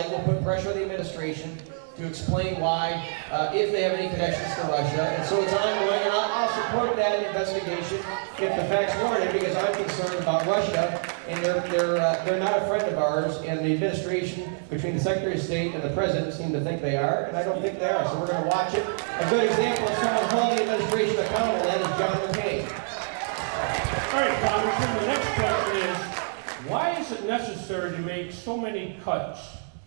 like, will put pressure on the administration to explain why, if they have any connections to Russia. And so it's ongoing, and I'll support that investigation if the facts warrant it, because I'm concerned about Russia, and they're not a friend of ours, and the administration, between the Secretary of State and the President, seem to think they are, and I don't think they are, so we're going to watch it. A good example of someone holding the administration accountable, that is John McCain. All right, Congressman, the next question is, why is it necessary to make so many cuts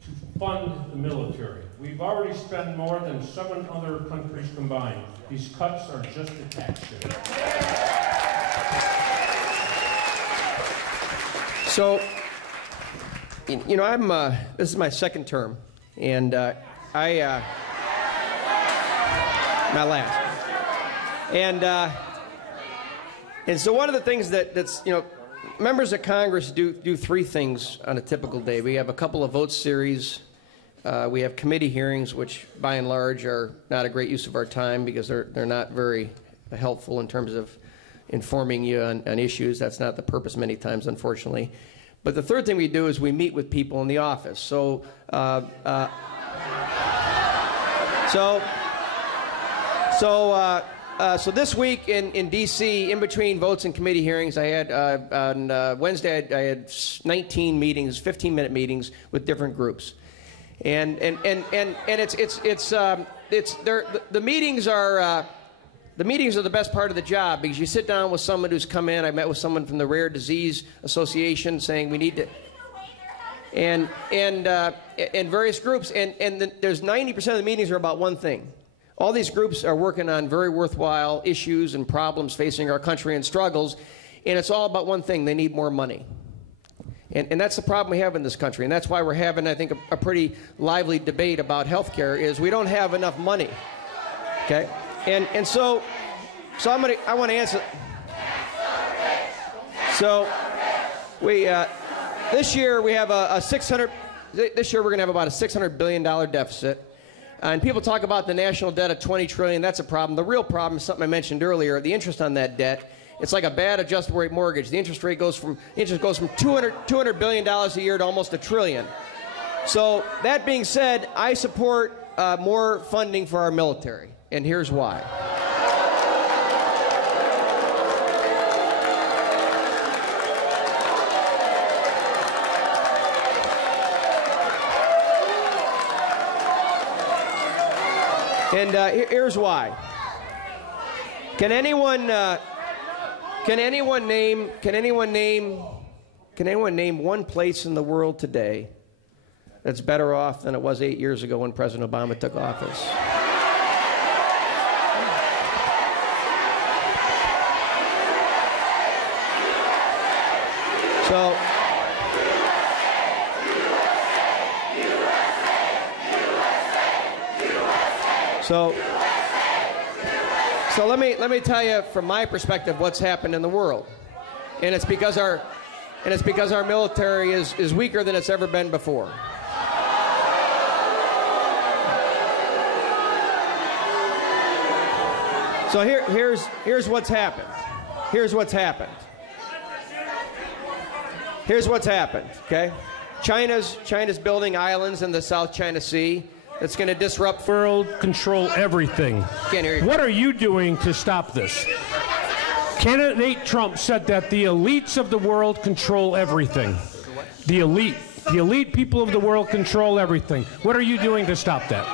to fund the military? We've already spent more than 7 other countries combined. These cuts are just a tax shift. So, you know, this is my second term, and my last. And so one of the things that's, you know, members of Congress do 3 things on a typical day. We have a couple of vote series. We have committee hearings, which by and large are not a great use of our time because they're not very helpful in terms of informing you on issues. That's not the purpose many times, unfortunately. But the third thing we do is we meet with people in the office. So, so this week in D.C., in between votes and committee hearings, I had on Wednesday I had 19 meetings, 15-minute meetings with different groups, and the meetings are the best part of the job because you sit down with someone who's come in. I met with someone from the Rare Disease Association saying we need to, and various groups, and there's 90% of the meetings are about one thing. All these groups are working on very worthwhile issues and problems facing our country and struggles, and it's all about one thing: they need more money. And that's the problem we have in this country, and that's why we're having, I think, a pretty lively debate about health care, is we don't have enough money. Okay? And so I want to answer. So this year we have this year we're going to have about a $600 billion deficit. And people talk about the national debt of $20 trillion. That's a problem. The real problem is something I mentioned earlier, the interest on that debt. It's like a bad adjustable rate mortgage. The interest rate goes from $200 billion a year to almost $1 trillion. So that being said, I support more funding for our military, and here's why. And here's why. Can anyone name one place in the world today that's better off than it was 8 years ago when President Obama took office? So let me tell you from my perspective what's happened in the world, and it's because our military is weaker than it's ever been before. So here's what's happened. Here's what's happened. Okay, China's building islands in the South China Sea. That's going to disrupt. World control everything. Can't hear you. What are you doing to stop this? Candidate Trump said that the elites of the world control everything. The elite people of the world control everything. What are you doing to stop that?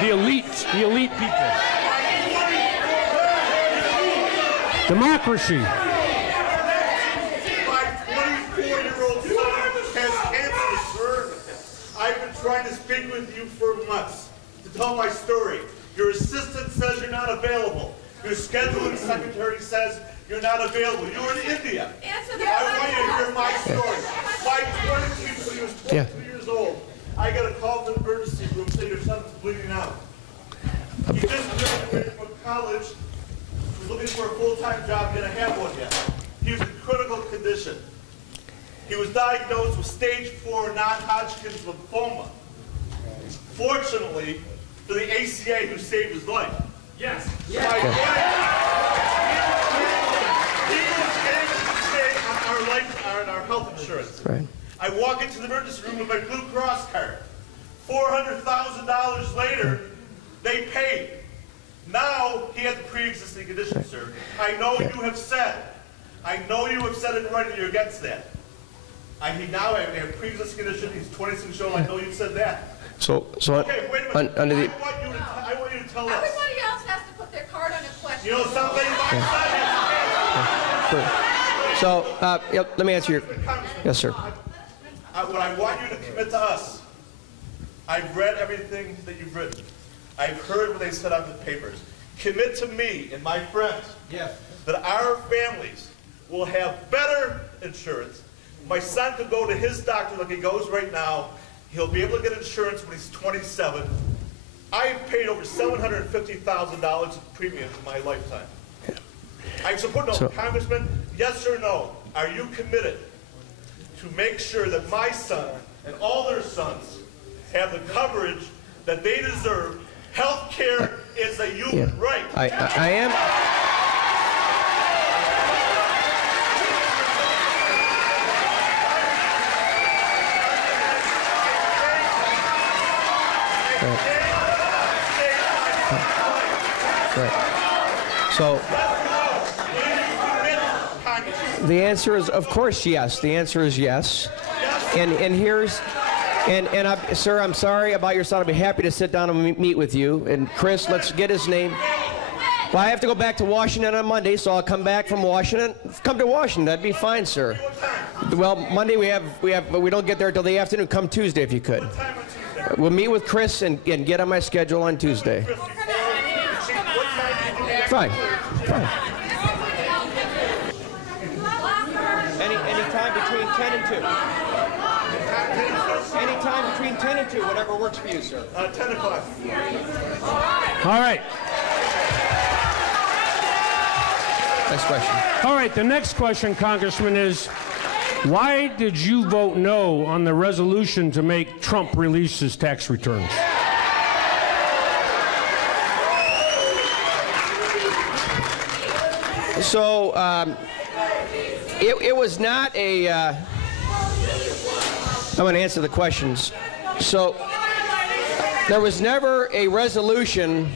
The elite people. Democracy. Trying to speak with you for months to tell my story. Your assistant says you're not available. Your scheduling secretary says you're not available. You were in India. I want you to hear my story. My twin, when he was 22 years old, I got a call from the emergency room saying your son's bleeding out. He just graduated from college, was looking for a full-time job, didn't have one yet. He was in critical condition. He was diagnosed with stage 4 non-Hodgkin's lymphoma. Fortunately, for the ACA who saved his life. Yes. He was able to stay on are in our health insurance. Right. I walk into the emergency room with my Blue Cross card. $400,000 later, they paid. Now, he had the pre-existing condition, sir. I know you have said in writing you're against that. Now I have pre-existing condition, he's 26 years old, I know you said that. So Okay, wait a minute. under the, I want you to tell us. Everybody else has to put their card on a question. You know something? My son has cancer. so let me answer your. Yes, sir. What I want you to commit to us, I've read everything that you've written. I've heard what they said on the papers. Commit to me and my friends that our families will have better insurance. My son could go to his doctor like he goes right now. He'll be able to get insurance when he's 27. I've paid over $750,000 in premiums in my lifetime. I'm supporting Congressman, yes or no, are you committed to make sure that my son and all their sons have the coverage that they deserve? Health care is a human right. I am. Right. So the answer is, of course, yes. The answer is yes. And here's. Sir, I'm sorry about your son. I'll be happy to sit down and meet with you. And Chris, let's get his name. Well, I have to go back to Washington on Monday, so I'll come back from Washington. Come to Washington. That'd be fine, sir. Well, Monday we don't get there till the afternoon. Come Tuesday if you could. We'll meet with Chris and get on my schedule on Tuesday. Fine. Any time between 10 and 2. Any time between 10 and 2, whatever works for you, sir. 10 o'clock. All right. Next question. All right, the next question, Congressman, is why did you vote no on the resolution to make Trump release his tax returns? So, it was not a... I'm going to answer the questions. So, there was never a resolution...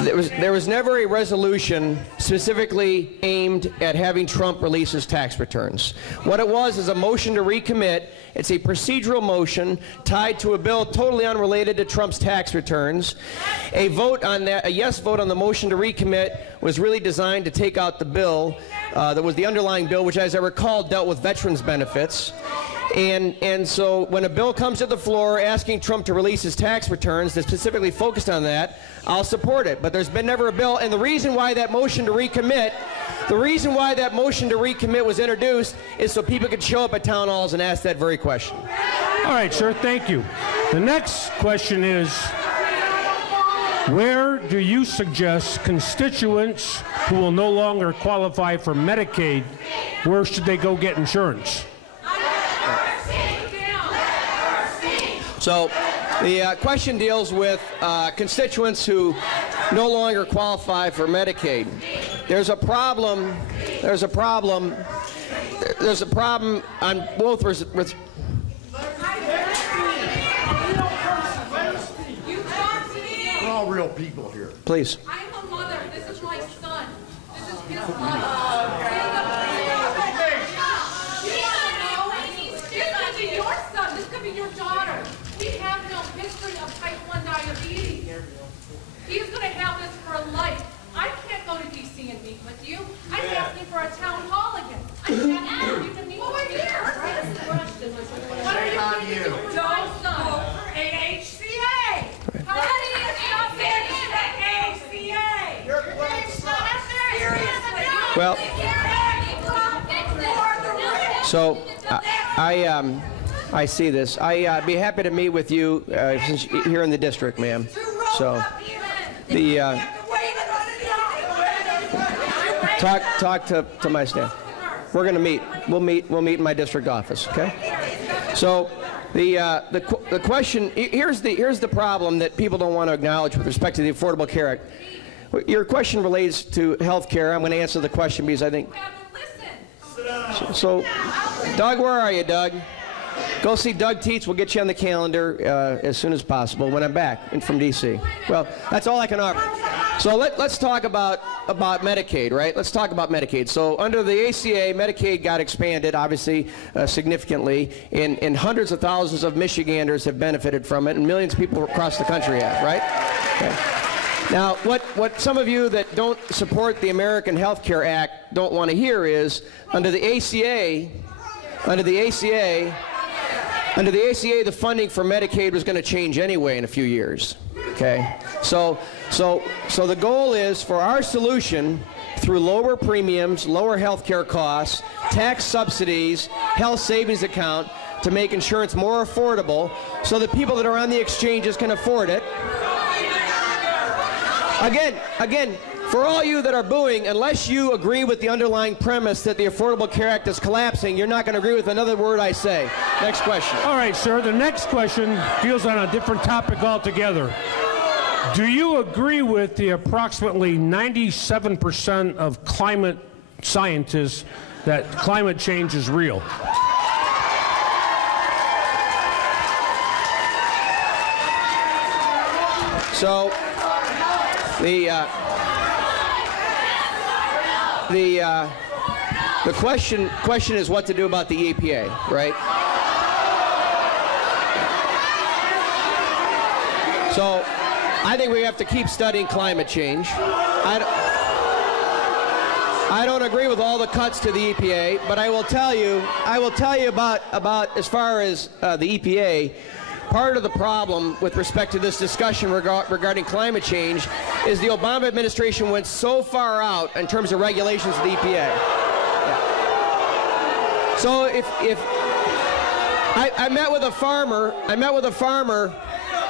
There was never a resolution specifically aimed at having Trump release his tax returns. What it was is a motion to recommit. It's a procedural motion tied to a bill totally unrelated to Trump's tax returns. A vote on that, a yes vote on the motion to recommit, was really designed to take out the bill that was the underlying bill, which, as I recall, dealt with veterans benefits. And so when a bill comes to the floor asking Trump to release his tax returns that specifically focused on that, I'll support it. But there's been never a bill, and the reason why that motion to recommit was introduced is so people could show up at town halls and ask that very question. All right, sir, thank you. The next question is, where do you suggest constituents who will no longer qualify for Medicaid, where should they go get insurance? So the question deals with constituents who no longer qualify for Medicaid. There's a problem on both. We're all real people here. Please. I'm a mother. This is my son. This is his mother. This could be your daughter. We have no history of type 1 diabetes. He's going to have this for life. I can't go to D.C. and meet with you. I'm asking for a town hall again. I'm asking you to meet with me. What are you going to do with my son? For AHCA. How many is not AHCA? You're seriously. Well, so I see this. I'd be happy to meet with you since you're here in the district, ma'am. So the talk to my staff. We're going to meet. We'll meet in my district office. Okay. So the question here's the problem that people don't want to acknowledge with respect to the Affordable Care Act. Your question relates to health care. I'm going to answer the question because I think. So, Doug, where are you, Doug? Go see Doug Tietz. We'll get you on the calendar as soon as possible when I'm back from D.C. Well, that's all I can offer. So let's talk about Medicaid, right? Let's talk about Medicaid. So under the ACA, Medicaid got expanded, obviously, significantly, and hundreds of thousands of Michiganders have benefited from it, and millions of people across the country have, right? Okay. Now, what some of you that don't support the American Health Care Act don't want to hear is, under the ACA, the funding for Medicaid was going to change anyway in a few years. Okay, so the goal is for our solution through lower premiums, lower health care costs, tax subsidies, health savings account to make insurance more affordable so that people that are on the exchanges can afford it. Again, for all you that are booing, unless you agree with the underlying premise that the Affordable Care Act is collapsing, you're not going to agree with another word I say. Next question. All right, sir. The next question deals on a different topic altogether. Do you agree with the approximately 97% of climate scientists that climate change is real? So, the question is what to do about the EPA, right? So I think we have to keep studying climate change. I don't agree with all the cuts to the EPA, but I will tell you about as far as the EPA. Part of the problem with respect to this discussion regarding climate change is the Obama administration went so far out in terms of regulations of the EPA. Yeah. So if I met with a farmer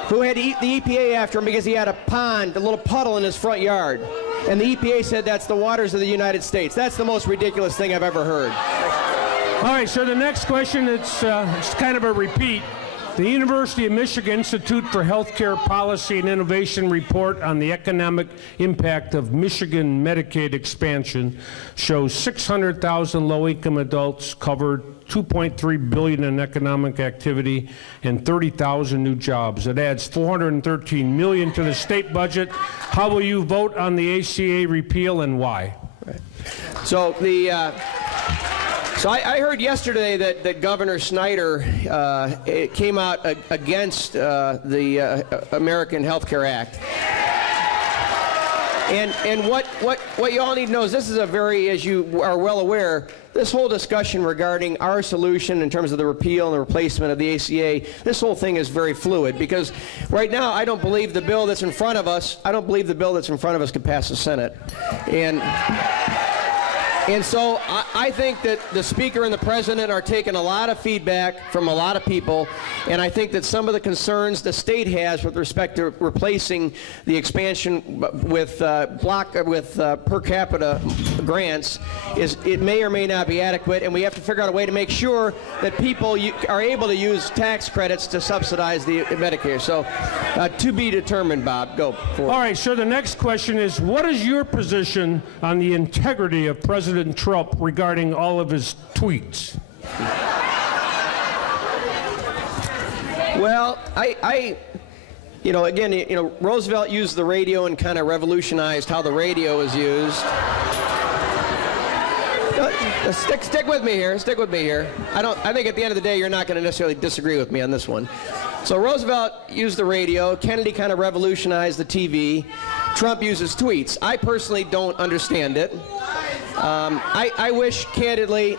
who had the EPA after him because he had a pond, a little puddle in his front yard, and the EPA said that's the waters of the United States. That's the most ridiculous thing I've ever heard. All right, so the next question, it's kind of a repeat. The University of Michigan Institute for Healthcare Policy and Innovation report on the economic impact of Michigan Medicaid expansion shows 600,000 low-income adults covered, $2.3 billion in economic activity, and 30,000 new jobs. It adds $413 million to the state budget. How will you vote on the ACA repeal and why? Right. So I heard yesterday that Governor Snyder came out against the American Health Care Act. And what you all need to know is this is a very, as you are well aware, this whole discussion regarding our solution in terms of the repeal and the replacement of the ACA, this whole thing is very fluid because right now I don't believe the bill that's in front of us, could pass the Senate. And so I think that the Speaker and the President are taking a lot of feedback from a lot of people, and I think that some of the concerns the state has with respect to replacing the expansion with per capita grants it may or may not be adequate, and we have to figure out a way to make sure that people are able to use tax credits to subsidize the Medicare. So to be determined, Bob. Go forward. All right, so the next question is, what is your position on the integrity of President Trump regarding all of his tweets? Well, Roosevelt used the radio and kind of revolutionized how the radio is used. Stick with me here. Stick with me here. I think at the end of the day, you're not going to necessarily disagree with me on this one. So Roosevelt used the radio. Kennedy kind of revolutionized the TV. Trump uses tweets. I personally don't understand it. I wish candidly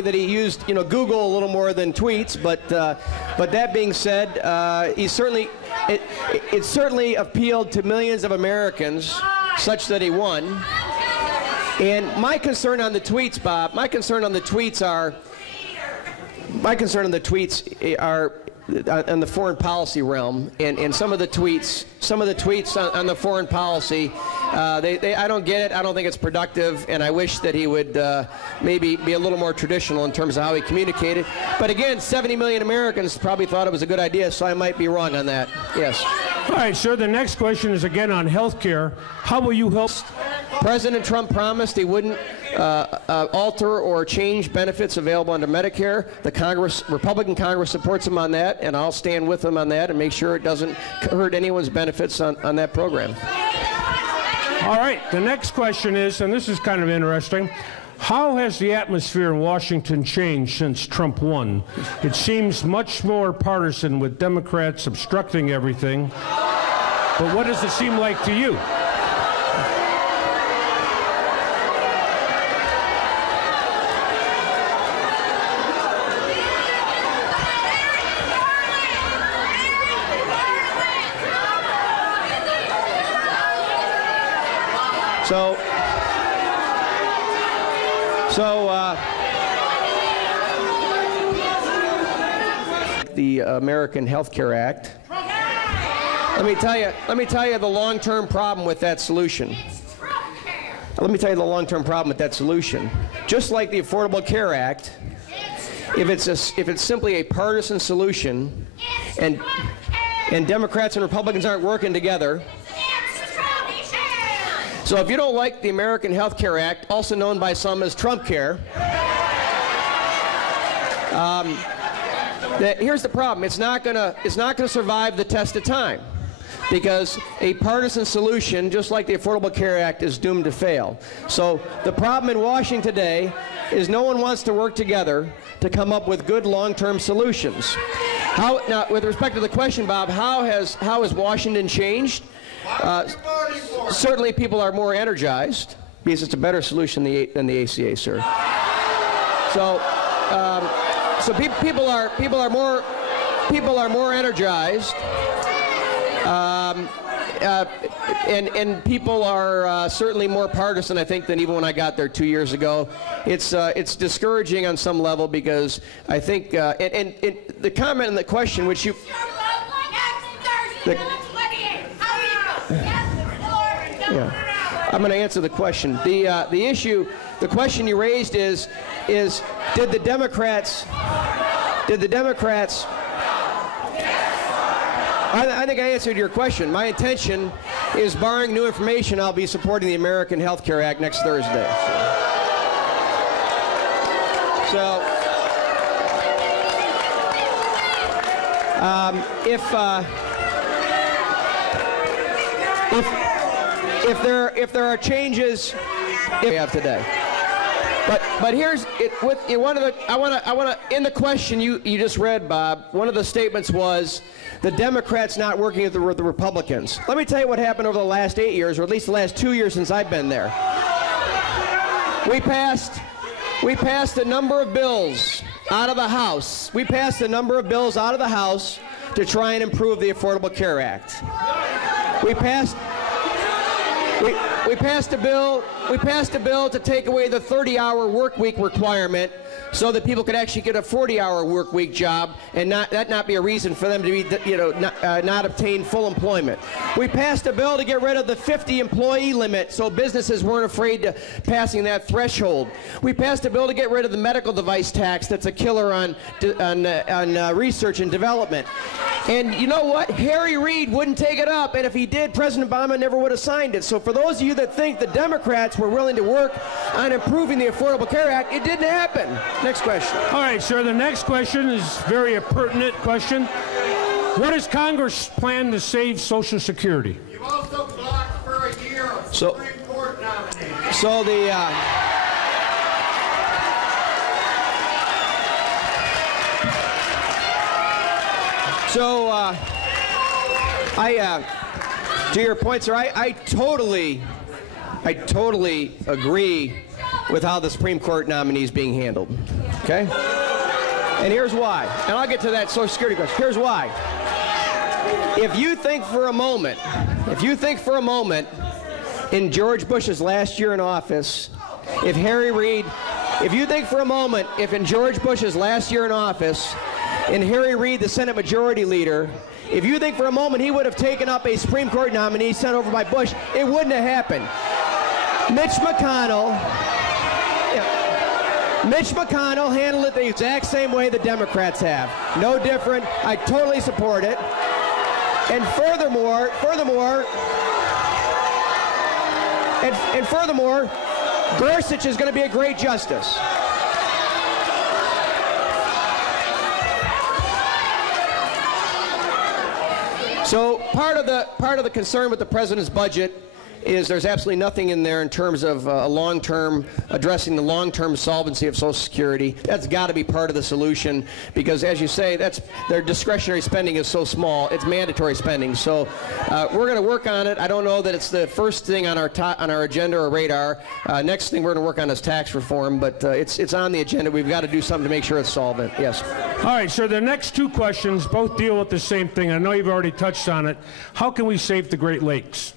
that he used Google a little more than tweets. But that being said, it certainly appealed to millions of Americans, such that he won. And my concern on the tweets, Bob, are on the foreign policy realm, and some of the tweets on the foreign policy, I don't get it. I don't think it's productive, and I wish that he would maybe be a little more traditional in terms of how he communicated. But again, 70 million Americans probably thought it was a good idea, so I might be wrong on that. Yes. All right, sir. The next question is again on health care. How will you help? President Trump promised he wouldn't alter or change benefits available under Medicare. The Republican Congress supports him on that, and I'll stand with him on that and make sure it doesn't hurt anyone's benefits on that program. All right, the next question is, and this is kind of interesting, how has the atmosphere in Washington changed since Trump won? It seems much more partisan with Democrats obstructing everything, but what does it seem like to you? The American Health Care Act. Let me tell you the long-term problem with that solution. Let me tell you the long-term problem with that solution. Just like the Affordable Care Act, if it's simply a partisan solution, and Democrats and Republicans aren't working together. So if you don't like the American Health Care Act, also known by some as Trump Care, here's the problem. It's not gonna survive the test of time, because a partisan solution, just like the Affordable Care Act, is doomed to fail. So the problem in Washington today is no one wants to work together to come up with good long-term solutions. Now, with respect to the question, Bob, how has Washington changed? Certainly, people are more energized because it's a better solution than the ACA, sir. So people are more energized, and people are certainly more partisan, I think, than even when I got there 2 years ago. It's discouraging on some level, because I think and the comment and the question which you. Yeah. I'm going to answer the question. The question you raised is did the Democrats? I think I answered your question. My intention is, barring new information, I'll be supporting the American Health Care Act next Thursday. So if there are changes we have today, but here's it. I want to in the question you just read, Bob. One of the statements was the Democrats not working with the Republicans. Let me tell you what happened over the last 8 years, or at least the last 2 years since I've been there. We passed a number of bills out of the House. We passed a number of bills out of the House to try and improve the Affordable Care Act. We passed a bill to take away the 30-hour work week requirement, so that people could actually get a 40-hour work week job, and that not be a reason for them to be, not obtain full employment. We passed a bill to get rid of the 50 employee limit, so businesses weren't afraid of passing that threshold. We passed a bill to get rid of the medical device tax, that's a killer on research and development. And you know what? Harry Reid wouldn't take it up, and if he did, President Obama never would have signed it. So for those of you that think the Democrats were willing to work on improving the Affordable Care Act, it didn't happen. Next question. All right, sir. The next question is very pertinent question. What does Congress plan to save Social Security? You've also blocked for a year of Supreme Court nominations. So to your point, sir, I totally agree with how the Supreme Court nominee is being handled. Okay? And here's why. And I'll get to that Social Security question. Here's why. If you think for a moment, in George Bush's last year in office, if you think for a moment, if in George Bush's last year in office, and Harry Reid, the Senate Majority Leader, if you think for a moment he would have taken up a Supreme Court nominee sent over by Bush, it wouldn't have happened. Mitch McConnell handled it the exact same way the Democrats have. No different. I totally support it. And furthermore, And furthermore, Gorsuch is going to be a great justice. So part of the concern with the president's budget is there's absolutely nothing in there in terms of addressing the long-term solvency of Social Security. That's got to be part of the solution because, as you say, their discretionary spending is so small. It's mandatory spending. So we're going to work on it. I don't know that it's the first thing on our agenda or radar. Next thing we're going to work on is tax reform, but it's on the agenda. We've got to do something to make sure it's solvent. Yes. All right, so the next two questions both deal with the same thing. I know you've already touched on it. How can we save the Great Lakes?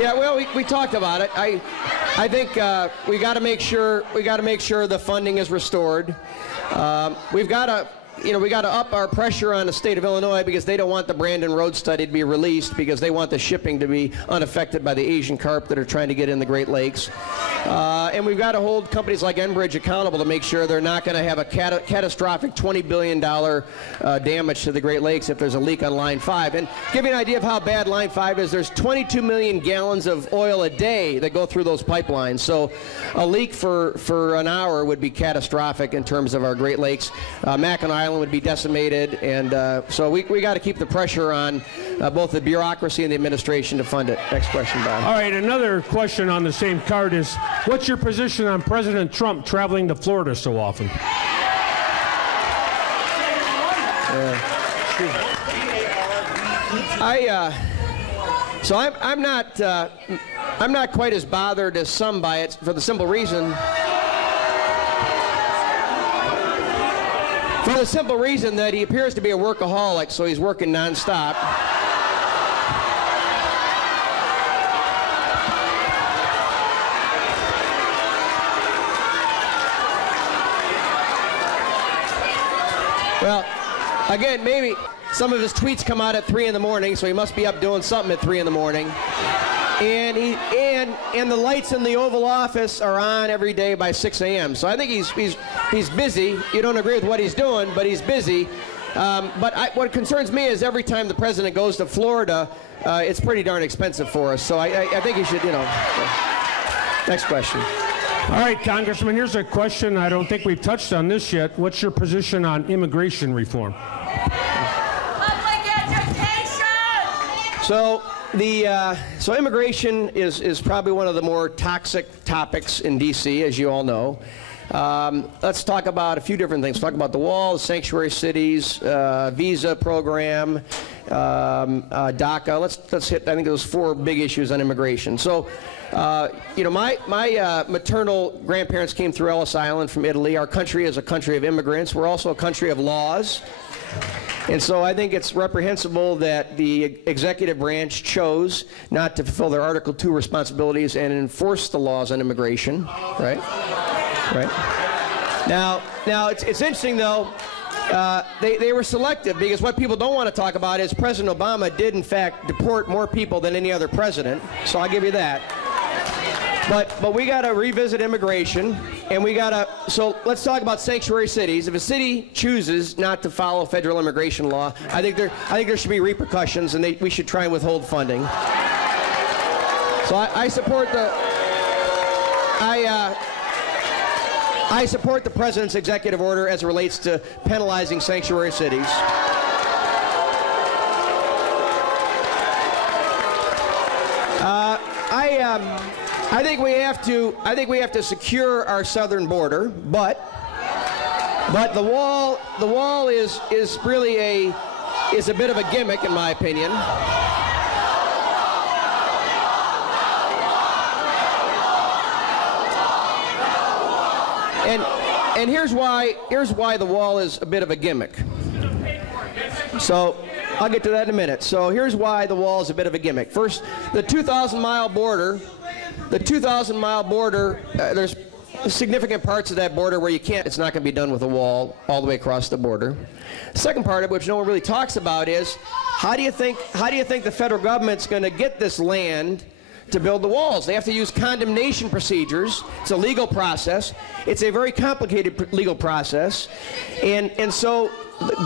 Yeah, well, we talked about it. I think we got to make sure the funding is restored. We've got to up our pressure on the state of Illinois because they don't want the Brandon Road study to be released because they want the shipping to be unaffected by the Asian carp that are trying to get in the Great Lakes. And we've got to hold companies like Enbridge accountable to make sure they're not going to have a catastrophic $20 billion damage to the Great Lakes if there's a leak on Line 5. And give you an idea of how bad Line 5 is, there's 22 million gallons of oil a day that go through those pipelines. So a leak for an hour would be catastrophic in terms of our Great Lakes. Mackinac Island would be decimated, and so we got to keep the pressure on both the bureaucracy and the administration to fund it. Next question, Bob. All right, another question on the same card is, what's your position on President Trump traveling to Florida so often? I'm not quite as bothered as some by it for the simple reason. For the simple reason that he appears to be a workaholic, so he's working nonstop. Well, again, maybe some of his tweets come out at 3 in the morning, so he must be up doing something at 3 in the morning. And the lights in the Oval Office are on every day by 6 a.m. So I think he's busy. You don't agree with what he's doing, but he's busy. What concerns me is every time the president goes to Florida, it's pretty darn expensive for us. So I think he should, Next question. All right, Congressman, here's a question. I don't think we've touched on this yet. What's your position on immigration reform? Public education! So immigration is probably one of the more toxic topics in D.C., as you all know. Let's talk about a few different things. Talk about the wall, sanctuary cities, visa program, DACA. Let's hit, I think, those 4 big issues on immigration. So, my maternal grandparents came through Ellis Island from Italy. Our country is a country of immigrants. We're also a country of laws. And so I think it's reprehensible that the executive branch chose not to fulfill their Article 2 responsibilities and enforce the laws on immigration, right? Right. Now it's interesting though. They were selective because what people don't want to talk about is President Obama did in fact deport more people than any other president. So I'll give you that. But we got to revisit immigration, and so let's talk about sanctuary cities. If a city chooses not to follow federal immigration law, I think there should be repercussions, and we should try and withhold funding. So I support the president's executive order as it relates to penalizing sanctuary cities. I think we have to secure our southern border, but the wall is really a bit of a gimmick in my opinion. And here's why the wall is a bit of a gimmick. So I'll get to that in a minute. So here's why the wall is a bit of a gimmick. First, the 2,000-mile border. The 2,000-mile border, there's significant parts of that border where it's not going to be done with a wall all the way across the border. The second part of it, which no one really talks about, is how do you think the federal government's going to get this land to build the walls? They have to use condemnation procedures. It's a legal process. It's a very complicated legal process. And so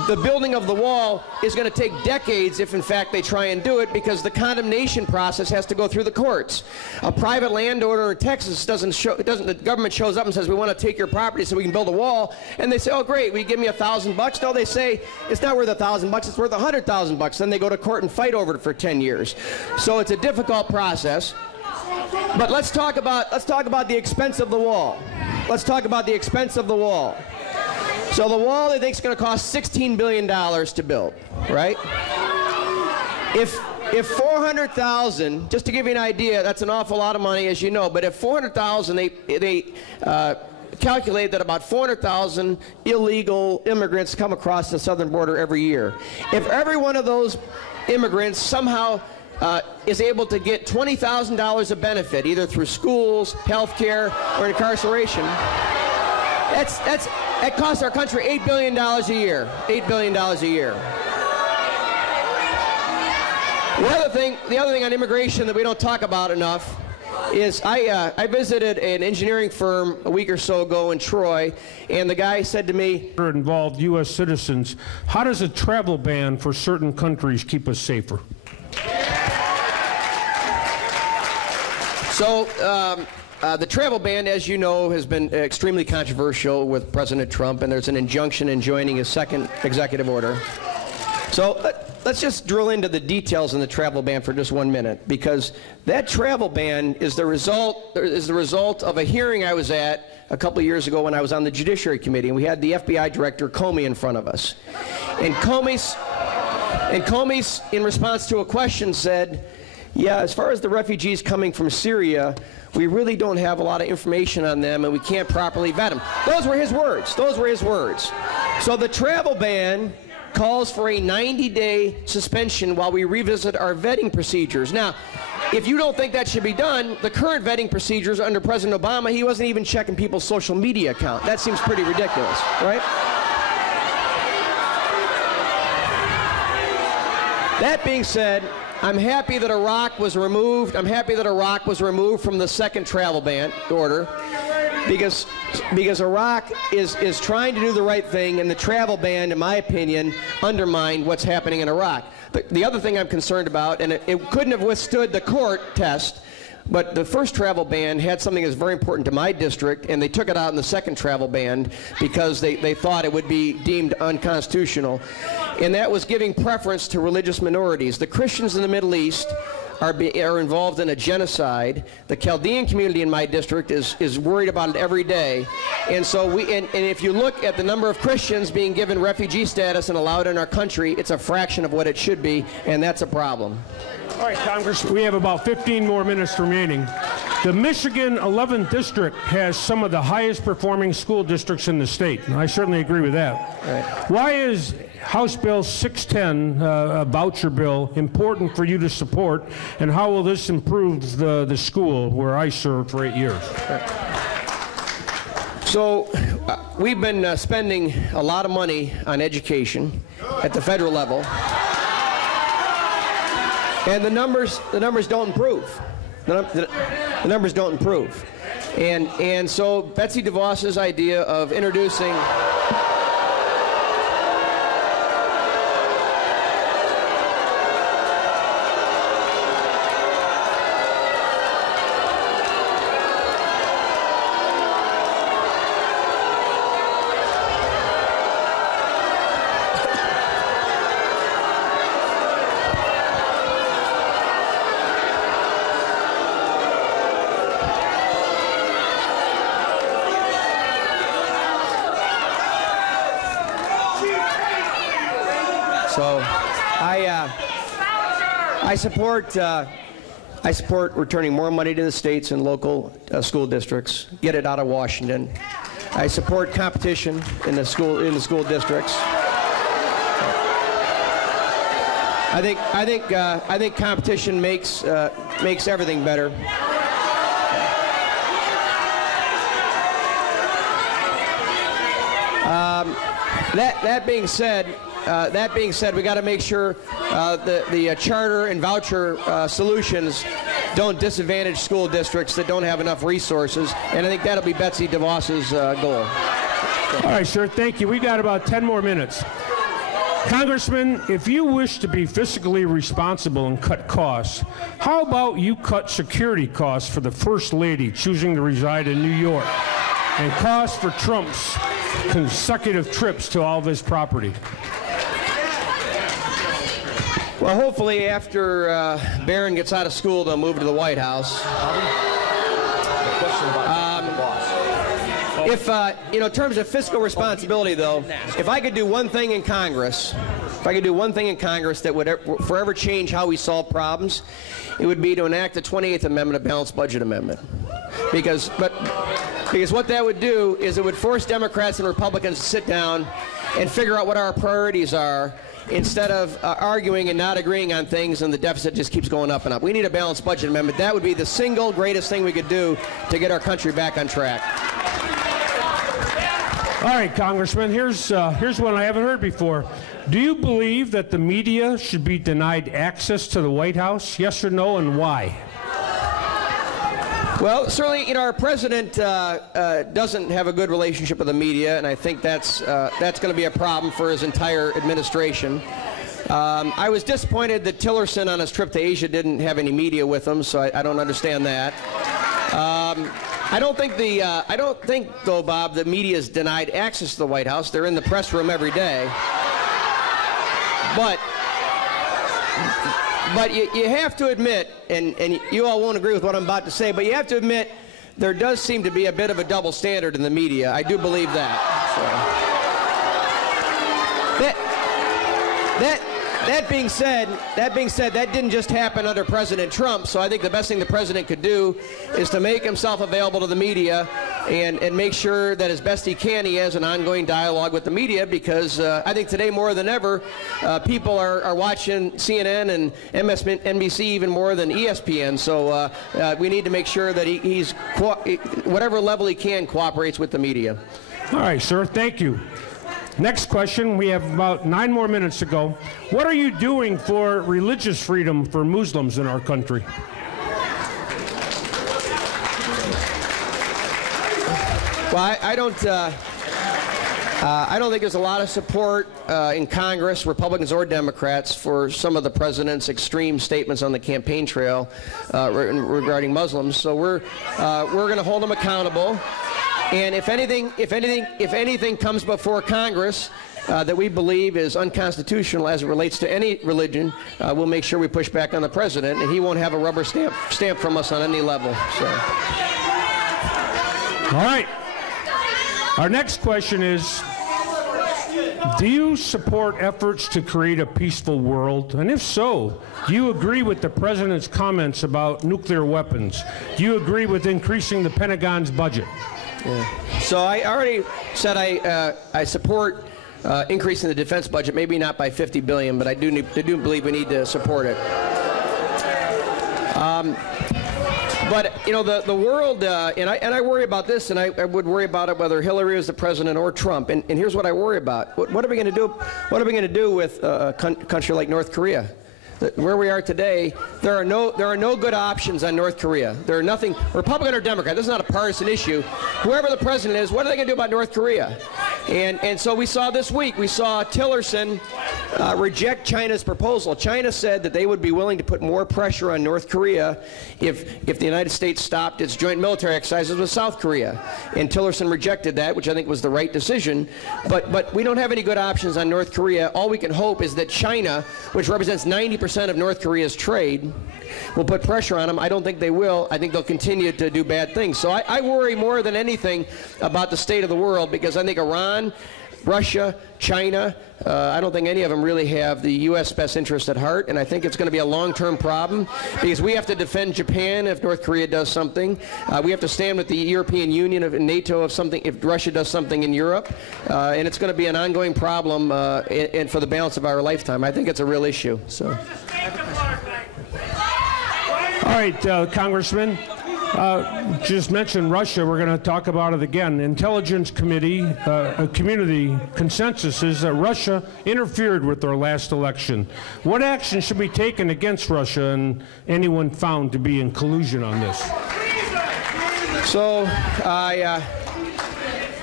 the building of the wall is going to take decades if in fact they try and do it, because the condemnation process has to go through the courts. A private landowner in Texas the government shows up and says, we want to take your property so we can build a wall, and they say, oh great, will you give me $1,000? No, they say it's not worth $1,000, it's worth $100,000. Then they go to court and fight over it for 10 years. So it's a difficult process. But let's talk about the expense of the wall. Let's talk about the expense of the wall. So the wall, they think, is going to cost $16 billion to build, right? If 400,000, just to give you an idea, that's an awful lot of money, as you know, but if 400,000, they calculate that about 400,000 illegal immigrants come across the southern border every year. If every one of those immigrants somehow is able to get $20,000 of benefit, either through schools, health care, or incarceration, that costs our country $8 billion a year. $8 billion a year. The other thing on immigration that we don't talk about enough is I visited an engineering firm a week or so ago in Troy, and the guy said to me, involved U.S. citizens, how does a travel ban for certain countries keep us safer? So the travel ban, as you know, has been extremely controversial with President Trump, and there's an injunction enjoining his second executive order. So let's just drill into the details in the travel ban for just 1 minute, because that travel ban is the result of a hearing I was at a couple of years ago when I was on the Judiciary Committee, and we had the FBI Director Comey in front of us. And Comey's, in response to a question, said, yeah, as far as the refugees coming from Syria, we really don't have a lot of information on them, and we can't properly vet them. Those were his words. Those were his words. So the travel ban calls for a 90-day suspension while we revisit our vetting procedures. Now, if you don't think that should be done, the current vetting procedures under President Obama, he wasn't even checking people's social media account. That seems pretty ridiculous, right? That being said, I'm happy that Iraq was removed. I'm happy that Iraq was removed from the second travel ban order, because Iraq is trying to do the right thing, and the travel ban, in my opinion, undermined what's happening in Iraq. The other thing I'm concerned about, and it couldn't have withstood the court test, but the first travel ban had something that's very important to my district, and they took it out in the second travel ban because they thought it would be deemed unconstitutional, and that was giving preference to religious minorities. The Christians in the Middle East are involved in a genocide. The Chaldean community in my district is worried about it every day, and so and if you look at the number of Christians being given refugee status and allowed in our country, it's a fraction of what it should be, and that's a problem. All right, Congress, we have about 15 more minutes remaining. The Michigan 11th District has some of the highest performing school districts in the state, and I certainly agree with that. Right. Why is House Bill 610, a voucher bill, important for you to support, and how will this improve the school where I served for 8 years? So we've been spending a lot of money on education at the federal level, and the numbers don't improve. The numbers don't improve. And so Betsy DeVos's idea of introducing I support returning more money to the states and local school districts. Get it out of Washington. I support competition in the school districts. I think competition makes everything better. That being said, we got to make sure the charter and voucher solutions don't disadvantage school districts that don't have enough resources, and I think that'll be Betsy DeVos's goal. All right, sir, thank you. We got about 10 more minutes. Congressman, if you wish to be fiscally responsible and cut costs, how about you cut security costs for the First Lady choosing to reside in New York and costs for Trump's consecutive trips to all of his property? Well, hopefully after Barron gets out of school, they'll move to the White House. In terms of fiscal responsibility, though, if I could do one thing in Congress, that would forever change how we solve problems, it would be to enact the 28th Amendment, a balanced budget amendment. Because what that would do is it would force Democrats and Republicans to sit down and figure out what our priorities are, instead of arguing and not agreeing on things, and the deficit just keeps going up and up. We need a balanced budget amendment. That would be the single greatest thing we could do to get our country back on track. All right, Congressman, here's one I haven't heard before. Do you believe that the media should be denied access to the White House? Yes or no, and why? Well, certainly, our president doesn't have a good relationship with the media, and I think that's going to be a problem for his entire administration. I was disappointed that Tillerson on his trip to Asia didn't have any media with him, so I don't understand that. I don't think, though, Bob, the media is denied access to the White House. They're in the press room every day. But you have to admit, and you all won't agree with what I'm about to say, but you have to admit there does seem to be a bit of a double standard in the media. I do believe that. That being said, that didn't just happen under President Trump, so I think the best thing the president could do is to make himself available to the media and make sure that as best he can he has an ongoing dialogue with the media, because I think today more than ever people are watching CNN and MSNBC even more than ESPN, so we need to make sure that he's whatever level he can cooperates with the media. All right, sir, thank you. Next question, we have about 9 more minutes to go. What are you doing for religious freedom for Muslims in our country? Well, I don't think there's a lot of support in Congress, Republicans or Democrats, for some of the president's extreme statements on the campaign trail regarding Muslims. So we're going to hold them accountable. And if anything comes before Congress that we believe is unconstitutional as it relates to any religion, we'll make sure we push back on the president, and he won't have a rubber stamp from us on any level. So. All right. Our next question is, do you support efforts to create a peaceful world? And if so, do you agree with the president's comments about nuclear weapons? Do you agree with increasing the Pentagon's budget? Yeah. So I already said I support increasing the defense budget, maybe not by $50 billion, but I do believe we need to support it. But the world, and I worry about this, and I would worry about it whether Hillary is the president or Trump. And here's what I worry about: what are we going to do? What are we going to do with a country like North Korea? Where we are today, there are no good options on North Korea. There are nothing, Republican or Democrat. This is not a partisan issue. Whoever the president is, what are they going to do about North Korea? And so we saw this week, we saw Tillerson reject China's proposal. China said that they would be willing to put more pressure on North Korea if the United States stopped its joint military exercises with South Korea. And Tillerson rejected that, which I think was the right decision. But we don't have any good options on North Korea. All we can hope is that China, which represents 90% of North Korea's trade, will put pressure on them. I don't think they will. I think they'll continue to do bad things. So I worry more than anything about the state of the world, because I think Iran, Russia, China, I don't think any of them really have the U.S. best interest at heart, and I think it's going to be a long-term problem, because we have to defend Japan if North Korea does something. We have to stand with the European Union and NATO if Russia does something in Europe, and it's going to be an ongoing problem and for the balance of our lifetime. I think it's a real issue. So. All right, Congressman. Just mentioned Russia. We're going to talk about it again. Intelligence community consensus is that Russia interfered with our last election. What action should be taken against Russia and anyone found to be in collusion on this? So I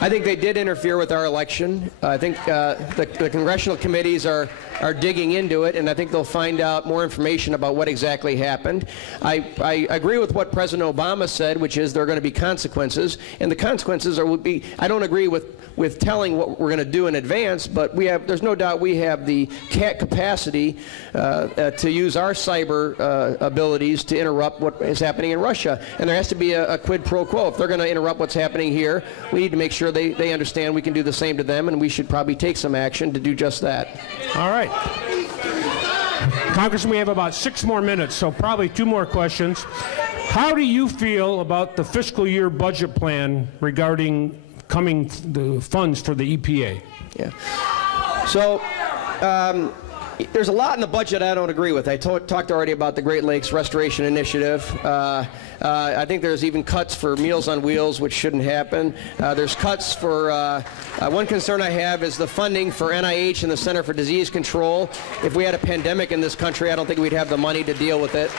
I think they did interfere with our election. I think the congressional committees are digging into it, and I think they'll find out more information about what exactly happened. I agree with what President Obama said, which is there are going to be consequences, and the consequences would be, I don't agree with telling what we're going to do in advance, but there's no doubt we have the capacity to use our cyber abilities to interrupt what is happening in Russia, and there has to be a quid pro quo. If they're going to interrupt what's happening here, we need to make sure they understand we can do the same to them, and we should probably take some action to do just that. All right. Congressman, we have about 6 more minutes, so probably 2 more questions. How do you feel about the fiscal year budget plan regarding the funds for the EPA? Yeah. So there's a lot in the budget I don't agree with. I talked already about the Great Lakes Restoration Initiative. I think there's even cuts for Meals on Wheels, which shouldn't happen. There's cuts for, one concern I have is the funding for NIH and the Center for Disease Control. If we had a pandemic in this country, I don't think we'd have the money to deal with it.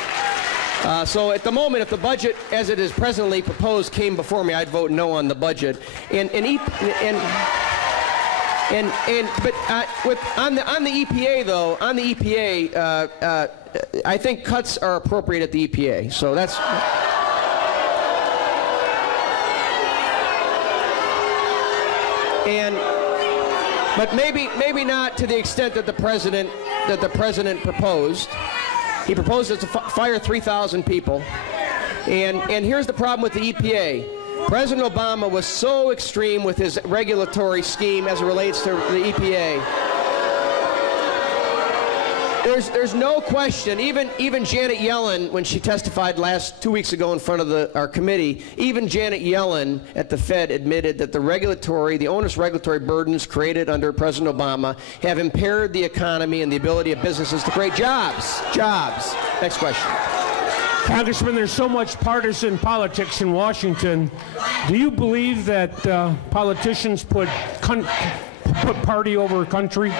So at the moment, if the budget as it is presently proposed came before me, I'd vote no on the budget. But on the EPA though, I think cuts are appropriate at the EPA. So that's. But maybe not to the extent that the president proposed. He proposed to fire 3,000 people, and here's the problem with the EPA. President Obama was so extreme with his regulatory scheme as it relates to the EPA. There's no question, even Janet Yellen, when she testified 2 weeks ago in front of our committee, even Janet Yellen at the Fed admitted that the onerous regulatory burdens created under President Obama have impaired the economy and the ability of businesses to create jobs. Next question. Congressman, there's so much partisan politics in Washington. Do you believe that politicians put party over country?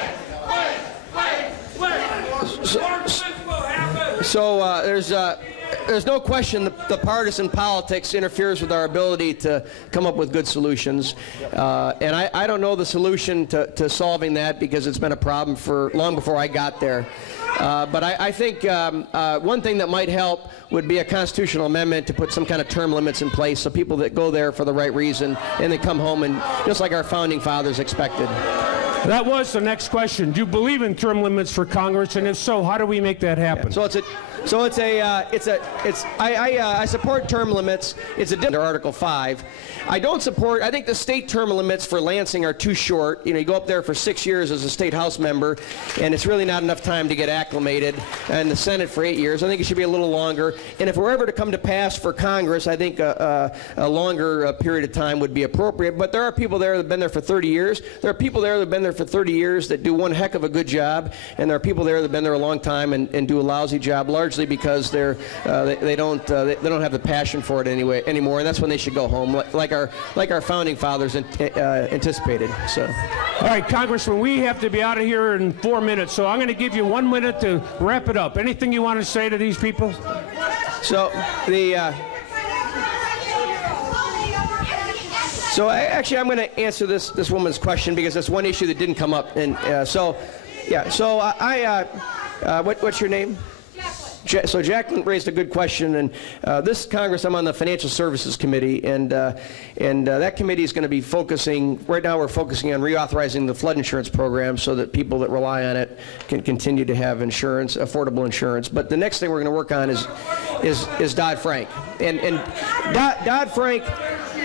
So there's no question the partisan politics interferes with our ability to come up with good solutions. And I don't know the solution to solving that because it's been a problem for long before I got there. But I think one thing that might help would be a constitutional amendment to put some kind of term limits in place so people that go there for the right reason and they come home and just like our founding fathers expected. That was the next question. Do you believe in term limits for Congress, and if so, how do we make that happen? Yeah, I support term limits. It's under Article 5. I think the state term limits for Lansing are too short. You go up there for 6 years as a state House member, and it's really not enough time to get acclimated. And the Senate for 8 years. I think it should be a little longer. And if we're ever to come to pass for Congress, I think a longer period of time would be appropriate. But there are people there that have been there for 30 years. There are people there that have been there for 30 years that do one heck of a good job, and there are people there that have been there a long time and do a lousy job, largely because they don't have the passion for it anymore, and that's when they should go home, like our founding fathers anticipated. So, all right, Congressman, we have to be out of here in 4 minutes, so I'm going to give you 1 minute to wrap it up. Anything you want to say to these people? So actually, I'm going to answer this woman's question because that's one issue that didn't come up. And what's your name? Jacqueline. So Jacqueline raised a good question, and this Congress, I'm on the Financial Services Committee, and that committee is going to be focusing. Right now, we're focusing on reauthorizing the flood insurance program so that people that rely on it can continue to have insurance, affordable insurance. But the next thing we're going to work on is Dodd-Frank, and Dodd-Frank.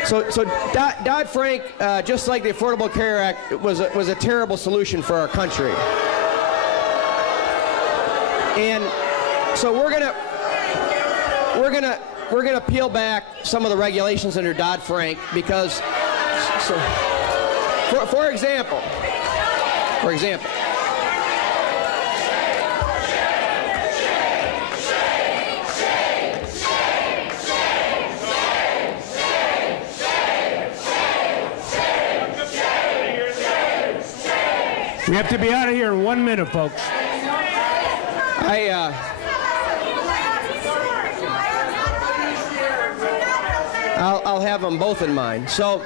So Dodd-Frank, just like the Affordable Care Act, was a terrible solution for our country. And so we're gonna peel back some of the regulations under Dodd-Frank because, for example. We have to be out of here in 1 minute, folks. I'll have them both in mind. So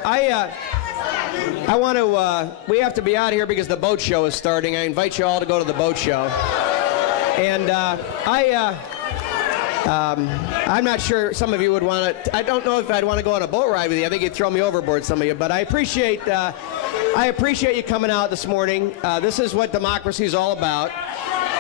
I want to, we have to be out of here because the boat show is starting. I invite you all to go to the boat show. And I'm not sure some of you would want to, I don't know if I'd want to go on a boat ride with you. I think you'd throw me overboard, some of you. But I appreciate you coming out this morning. This is what democracy is all about.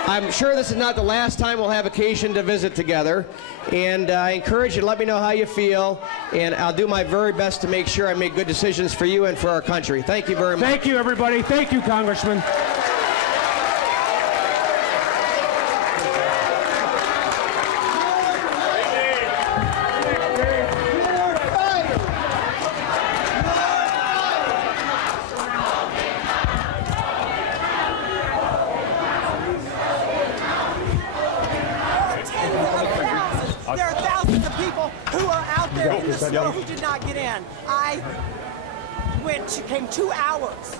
I'm sure this is not the last time we'll have occasion to visit together. And I encourage you to let me know how you feel. And I'll do my very best to make sure I make good decisions for you and for our country. Thank you very much. Thank you, everybody. Thank you, Congressman. There are thousands of people who are out there in the snow who did not get in. I came 2 hours